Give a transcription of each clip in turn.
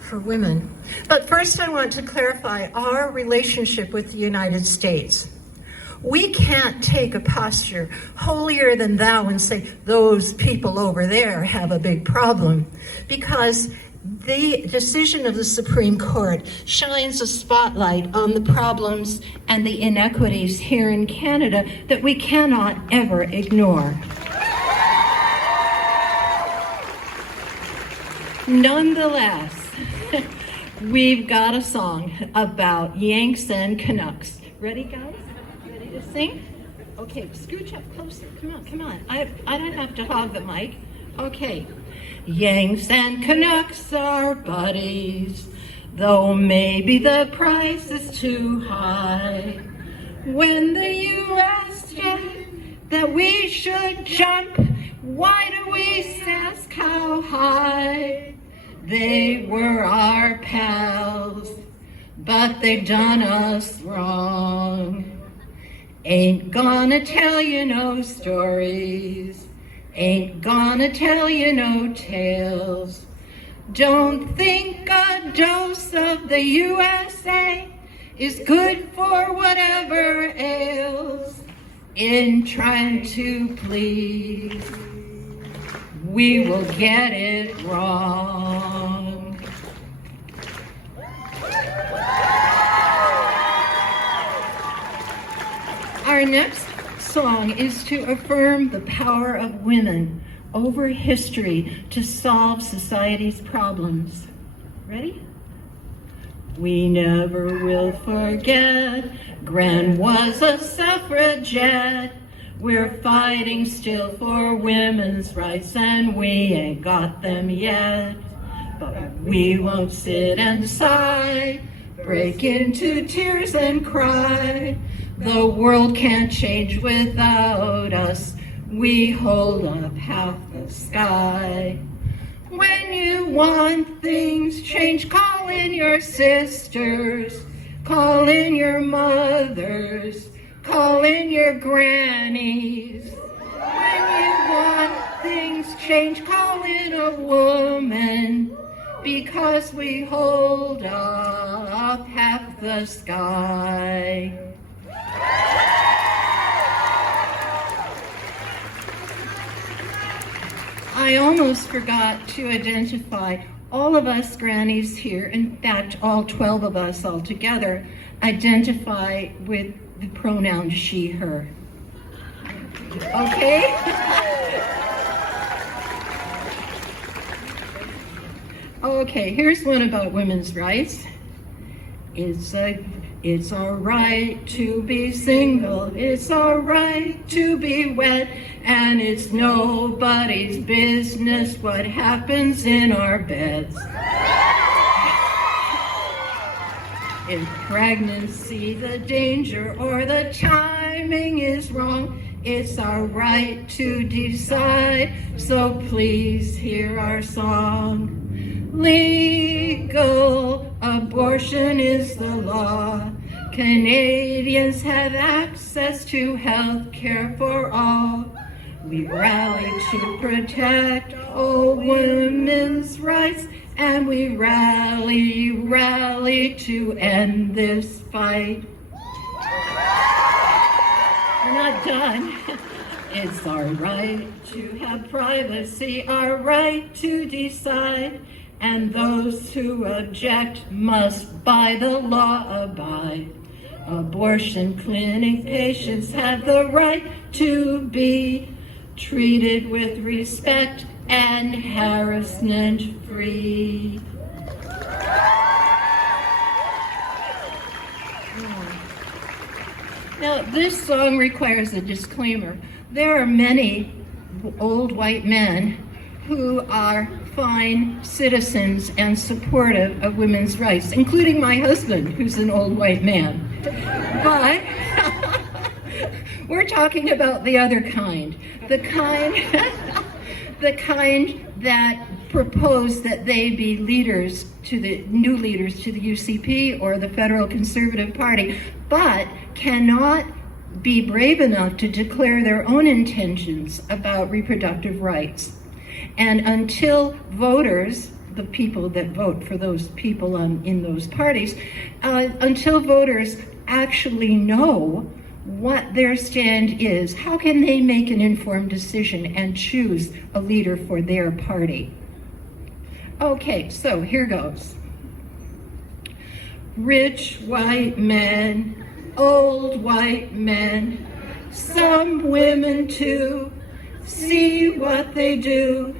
for women. But first I want to clarify our relationship with the United States. We can't take a posture holier than thou and say, those people over there have a big problem, because the decision of the Supreme Court shines a spotlight on the problems and the inequities here in Canada that we cannot ever ignore. Nonetheless, we've got a song about Yanks and Canucks. Ready, guys? Ready to sing? Okay, scooch up closer. Come on. I don't have to hog the mic. Okay. Yanks and Canucks are buddies, though maybe the price is too high. When the U.S. said that we should jump, why do we ask how high? They were our pals, but they done us wrong. Ain't gonna tell you no stories, ain't gonna tell you no tales. Don't think a dose of the USA is good for whatever ails. In trying to please, we will get it wrong. Our next song is to affirm the power of women over history to solve society's problems. Ready? We never will forget, Gran was a suffragette. We're fighting still for women's rights, and we ain't got them yet. But we won't sit and sigh, break into tears and cry. The world can't change without us. We hold up half the sky. When you want things changed, call in your sisters, call in your mothers, call in your grannies. When you want things changed, call in a woman, because we hold up half the sky. I almost forgot to identify all of us grannies here, in fact, all 12 of us all together, identify with the pronoun she, her. Okay? Okay, here's one about women's rights. It's all right to be single, it's all right to be wet, and it's nobody's business what happens in our beds. If pregnancy the danger or the timing is wrong, it's our right to decide, so please hear our song. Legal abortion is the law. Canadians have access to health care for all. We rally to protect all women's rights, and we rally to end this fight. We're not done. It's our right to have privacy, our right to decide, and those who object must by the law abide. Abortion clinic patients have the right to be treated with respect and harassment-free. Now, this song requires a disclaimer. There are many old white men who are fine citizens and supportive of women's rights, including my husband, who's an old white man. But we're talking about the other kind, the kind that propose that they be leaders to the new leaders to the UCP or the Federal Conservative Party, but cannot be brave enough to declare their own intentions about reproductive rights. And until voters the people that vote for those people in those parties, until voters actually know what their stand is. How can they make an informed decision and choose a leader for their party? Okay, so here goes. Rich white men, old white men, some women too, see what they do.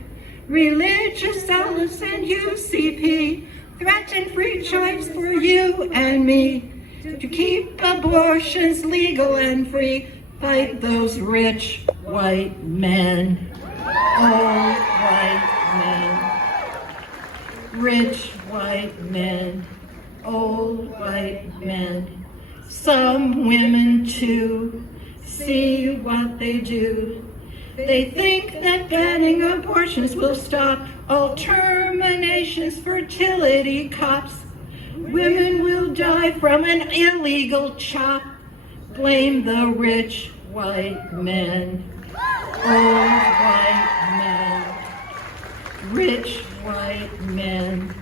Religious zealots and UCP threaten free choice for you and me. To keep abortions legal and free, fight those rich white men, old white men, rich white men, old white men, some women too, see what they do. They think that banning abortions will stop all terminations, fertility cops. Women will die from an illegal chop. Blame the rich white men, old white men, rich white men,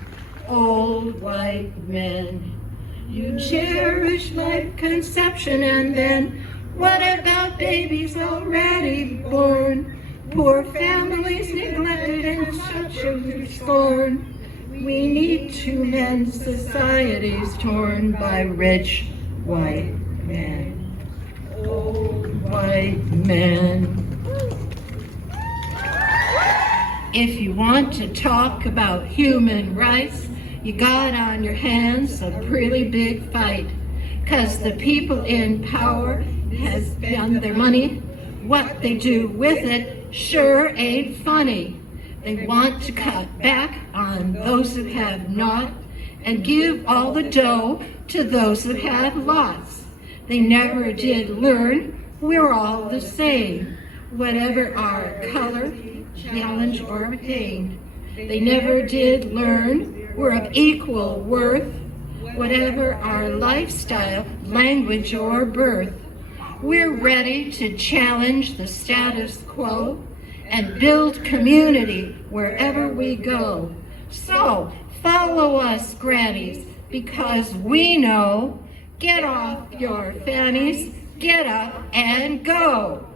old white men. You cherish life, conception, and then what about babies already born? Poor families neglected and such a scorn. We need to mend societies torn by rich white men, old white men. If you want to talk about human rights, you got on your hands a pretty big fight. 'Cause the people in power has spent their money. What they do with it sure ain't funny. They want to cut back on those that have not and give all the dough to those that have lots. They never did learn we're all the same, whatever our color, challenge, or pain. They never did learn we're of equal worth, whatever our lifestyle, language, or birth. We're ready to challenge the status quo and build community wherever we go. So follow us, Grannies, because we know, get off your fannies, get up and go.